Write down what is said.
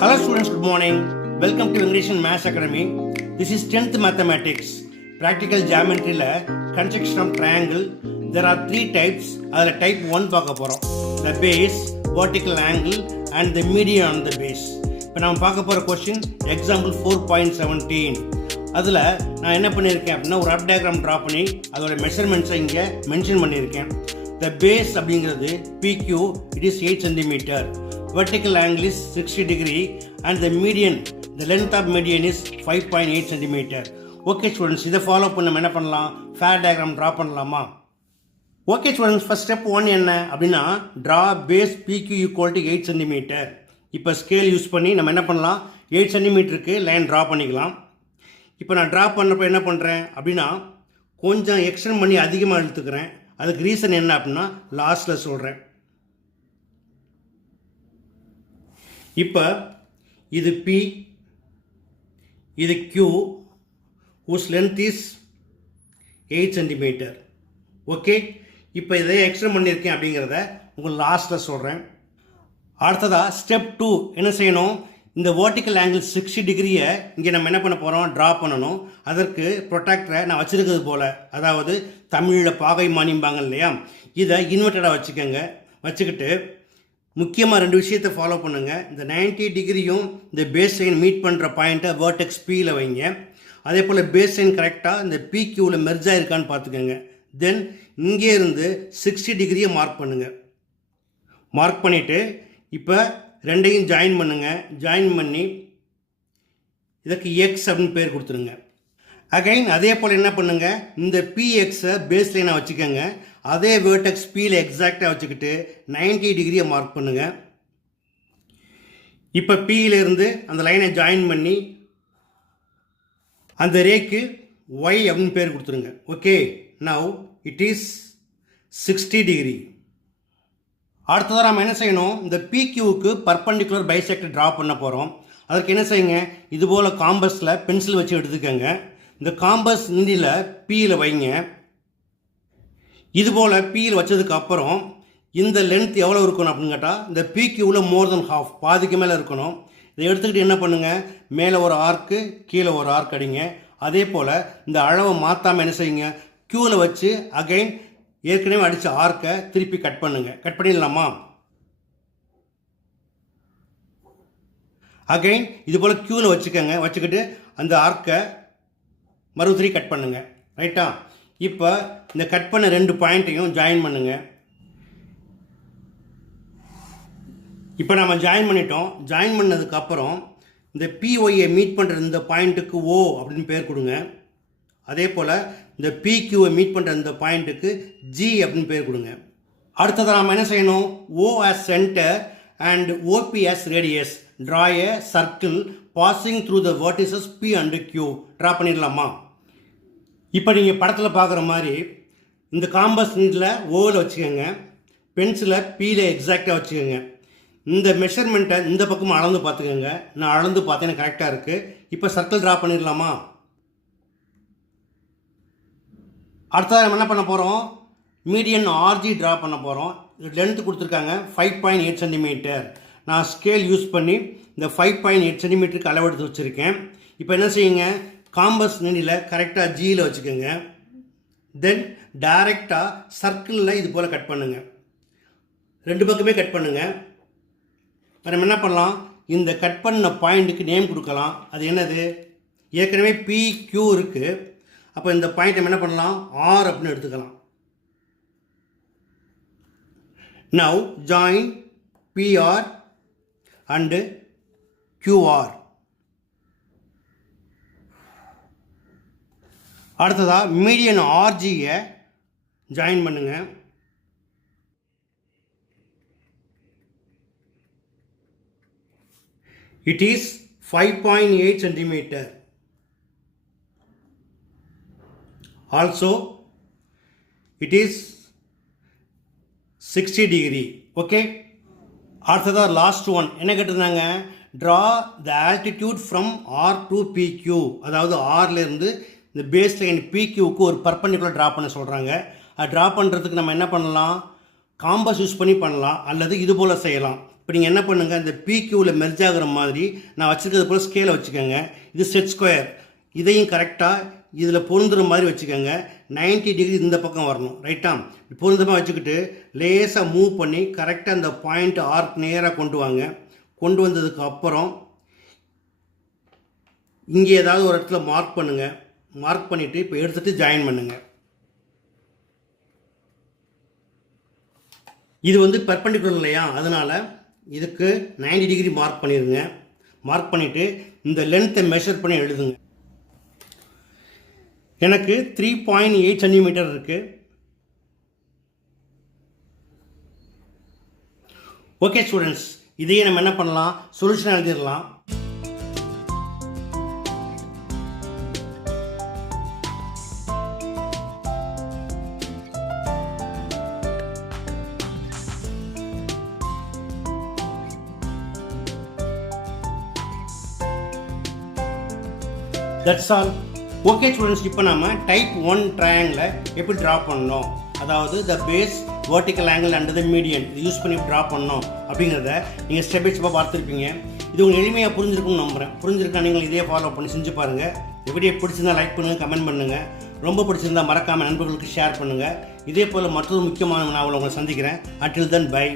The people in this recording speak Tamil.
Hello students, good morning. Welcome to English and Maths Academy. This is 10th Mathematics. Practical Geometry la construction of triangle. There are 3 types. அதில் type 1 பார்க்க போகிறோம். The base, vertical angle and the median on the base. இப்போ நம்ம பார்க்க போகிற கொஸ்டின் எக்ஸாம்பிள் 4.17. அதில் நான் என்ன பண்ணியிருக்கேன் அப்படின்னா ஒரு அப் டயக்ராம் ட்ரா பண்ணி அதோட மெஷர்மெண்ட்ஸை இங்கே மென்ஷன் பண்ணியிருக்கேன். The base அப்படிங்கிறது PQ, it is 8 cm. Vertical angle is 60 degree and the median, the length of median is 5.8 cm. Okay students, இதை ஃபாலோ பண்ண நம்ம என்ன பண்ணலாம், ஃபேர் டயக்ராம் ட்ரா பண்ணலாமா? ஓகே ஸ்டூடெண்ட்ஸ், ஃபர்ஸ்ட் ஸ்டெப் 1 என்ன அப்படின்னா draw base PQ equal to 8 cm. இப்போ ஸ்கேல் யூஸ் பண்ணி நம்ம என்ன பண்ணலாம், 8 cm லைன் ட்ரா பண்ணிக்கலாம். இப்போ நான் ட்ரா பண்ணுறப்ப என்ன பண்ணுறேன் அப்படின்னா கொஞ்சம் எக்ஸ்டெண்ட் பண்ணி அதிகமாக இழுத்துக்கிறேன். அதுக்கு ரீசன் என்ன அப்படின்னா லாஸ்ட்டில் சொல்கிறேன். இப்போ இது P, இது Q, whose length is 8 cm. Okay, இப்போ இதை எக்ஸ்டெண்ட் பண்ணியிருக்கேன் அப்படிங்கிறத உங்களுக்கு லாஸ்ட்டில் சொல்கிறேன். அடுத்ததாக ஸ்டெப் 2 என்ன செய்யணும், இந்த வெர்டிக்கல் ஆங்கிள் 60 டிகிரியை இங்கே நம்ம என்ன பண்ண போகிறோம், ட்ரா பண்ணணும். அதற்கு ப்ரொட்ராக்டரை நான் வச்சுருக்கிறது போல், அதாவது தமிழில் பாகை மானிம்பாங்க இல்லையா, இதை இன்வெர்ட்டடாக வச்சுக்கோங்க. வச்சுக்கிட்டு முக்கியமாக 2 விஷயத்தை ஃபாலோ பண்ணுங்கள். இந்த 90 டிகிரியும் இந்த பேஸ் லைன் மீட் பண்ணுற பாயிண்ட்டை வேர்டெக்ஸ் Pயில் வைங்க. அதே போல் பேஸ் லைன் கரெக்டாக இந்த PQவில் மெர்ஜ் ஆகிருக்கான்னு பார்த்துக்கோங்க. தென் இங்கே இருந்து 60 டிகிரியை மார்க் பண்ணுங்கள். மார்க் பண்ணிவிட்டு இப்போ ரெண்டையும் ஜாயின் பண்ணுங்கள். ஜாயின் பண்ணி இதுக்கு X அப்படின்னு பேர் கொடுத்துருங்க. அகைன் அதே போல் என்ன பண்ணுங்கள், இந்த PXை பேஸ் லைனை வச்சுக்கோங்க. அதே வேர்டெக்ஸ் Pயில் எக்ஸாக்டாக வச்சுக்கிட்டு 90 டிகிரியை மார்க் பண்ணுங்கள். இப்போ Pயிலிருந்து அந்த லைனை ஜாயின் பண்ணி அந்த ரேக்கு Y அப்படின்னு பேர் கொடுத்துருங்க. Okay, now it is 60 degree. அடுத்ததாக நம்ம என்ன செய்யணும், இந்த PQவுக்கு பர்பண்டிகுலர் பைசெக்டர் ட்ரா பண்ண போகிறோம். அதற்கு என்ன செய்யுங்க, இதுபோல் காம்பஸில் பென்சில் வச்சு எடுத்துக்கோங்க. இந்த காம்பஸ் இந்தியில் Pயில் வைங்க. இதுபோல் Pயில் வச்சதுக்கு அப்புறம் இந்த லென்த் எவ்வளோ இருக்கணும் அப்படின்னு கேட்டால் இந்த PQவில் மோர் தென் ஹாஃப், பாதிக்கு மேலே இருக்கணும். இதை எடுத்துக்கிட்டு என்ன பண்ணுங்கள், மேலே ஒரு ஆர்க்கு கீழே ஒரு ஆர்க் அடிங்க. அதே போல் இந்த அளவை மாற்றாமல் என்ன செய்யுங்க, Qவில் வச்சு அகைன் ஏற்கனவே அடித்த ஆர்க்கை திருப்பி கட் பண்ணுங்கள். கட் பண்ணிடலாமா? அகைன் இது போல் Qவில் வச்சுக்கோங்க. வச்சுக்கிட்டு அந்த ஆர்க்கை மறுபடியும் கட் பண்ணுங்கள். ரைட்டா? இப்போ இந்த கட் பண்ண 2 பாயிண்ட்டையும் ஜாயின் பண்ணுங்கள். இப்போ நம்ம ஜாயின் பண்ணிட்டோம். ஜாயின் பண்ணதுக்கப்புறம் இந்த PYயை மீட் பண்ணுற இந்த பாயிண்ட்டுக்கு O அப்படின்னு பேர் கொடுங்க. அதே போல் இந்த PQவை மீட் பண்ணுற இந்த பாயிண்ட்டுக்கு G அப்படின்னு பேர் கொடுங்க. அடுத்தது நாம் என்ன செய்யணும், O as center and OP as radius. Draw a circle passing through the vertices P and Q. Draw பண்ணிடலாமா? இப்போ நீங்கள் படத்தில் பார்க்குற மாதிரி இந்த காம்பஸ் நீட்டில் ஓவில் வச்சுக்கோங்க. பென்சிலை Pயில் எக்ஸாக்டாக வச்சுக்கோங்க. இந்த மெஷர்மெண்ட்டை இந்த பக்கமும் அளந்து பார்த்துக்கோங்க. நான் அளந்து பார்த்தேன், கரெக்டாக இருக்குது. இப்போ சர்க்கிள் ட்ரா பண்ணிடலாமா? அடுத்ததாக நம்ம என்ன பண்ண போகிறோம், மீடியன் RG ட்ரா பண்ண போகிறோம். லென்த்து கொடுத்துருக்காங்க 5.8 cm. நான் ஸ்கேல் யூஸ் பண்ணி இந்த 5.8 cm அளவெடுத்து வச்சுருக்கேன். இப்போ என்ன செய்யுங்க, காம்பஸ் நீடியில் கரெக்டாக Gயில் வச்சுக்கோங்க. தென் டைரெக்டாக சர்க்கிளில் இது போல் கட் பண்ணுங்கள். 2 பக்கமே கட் பண்ணுங்கள். நம்ம என்ன பண்ணலாம், இந்த கட் பண்ண பாயிண்ட்டுக்கு நேம் கொடுக்கலாம். அது என்னது, ஏற்கனவே PQ இருக்குது. அப்போ இந்த பாயிண்ட் நம்ம என்ன பண்ணலாம், R அப்படின்னு எடுத்துக்கலாம். Now join PR and QR. அடுத்ததாக மீடியன் RGயை ஜாயின் பண்ணுங்க. It is 5.8 cm. Also it is 60 degree. Okay, அடுத்ததாக லாஸ்ட் ஒன் என்ன கேட்டிருந்தாங்க, draw the altitude from R to PQ. அதாவது ஆர்லேருந்து இந்த பேஸ் லைன் PQவுக்கு ஒரு பர்பண்டிகுலர் ட்ரா பண்ண சொல்கிறாங்க. அது ட்ரா பண்ணுறதுக்கு நம்ம என்ன பண்ணலாம், காம்பஸ் யூஸ் பண்ணி பண்ணலாம், அல்லது இது போல் செய்யலாம். இப்போ நீங்கள் என்ன பண்ணுங்கள், இந்த பிக்யூவில் மெர்ஜ் ஆகிற மாதிரி நான் வச்சுருக்கிறது போல் ஸ்கேலை வச்சுக்கோங்க. இது செட் ஸ்கொயர், இதையும் கரெக்டாக இதில் பொருந்துற மாதிரி வச்சுக்கோங்க. 90 டிகிரி இந்த பக்கம் வரணும். ரைட்டா? பொருந்தமாக வச்சுக்கிட்டு லேசாக மூவ் பண்ணி கரெக்டாக அந்த பாயிண்ட் ஆர்க் நேராக கொண்டு வாங்க. கொண்டு வந்ததுக்கு அப்புறம் இங்கே ஏதாவது ஒரு இடத்துல மார்க் பண்ணுங்கள். மார்க் பண்ணிவிட்டு இப்போ எடுத்துகிட்டு ஜாயின் பண்ணுங்கள். இது வந்து பெர்பெண்டிகுலர் இல்லையா, அதனால் இதுக்கு 90 டிகிரி மார்க் பண்ணிடுங்க. மார்க் பண்ணிவிட்டு இந்த லென்த்தை மெஷர் பண்ணி எழுதுங்க. எனக்கு 3.8 சென்டிமீட்டர் இருக்குது. ஓகே ஸ்டூடெண்ட்ஸ், இதையே நம்ம என்ன பண்ணலாம், சொல்யூஷன் எழுதிடலாம். That's all. ஓகே ஸ்டூடெண்ட்ஸ், இப்போ நம்ம டைப் 1 ட்ரையாங்கிளை எப்படி ட்ரா பண்ணணும், அதாவது the base vertical angle and the median இது யூஸ் பண்ணி ட்ரா பண்ணணும் அப்படிங்கிறத நீங்கள் ஸ்டெப் பை ஸ்டெப்பாக பார்த்துருப்பீங்க. இது உங்களுக்கு எளிமையாக புரிஞ்சிருக்கும்னு நம்புகிறேன். புரிஞ்சிருக்கா நீங்கள் இதே ஃபாலோ பண்ணி செஞ்சு பாருங்கள். இந்த வீடியோ பிடிச்சிருந்தா லைக் பண்ணுங்கள், கமெண்ட் பண்ணுங்கள். ரொம்ப பிடிச்சிருந்தா மறக்காமல் நண்பர்களுக்கு ஷேர் பண்ணுங்கள். இதே போல் மற்றொரு முக்கியமான நாவல் உங்களை சந்திக்கிறேன். until then bye.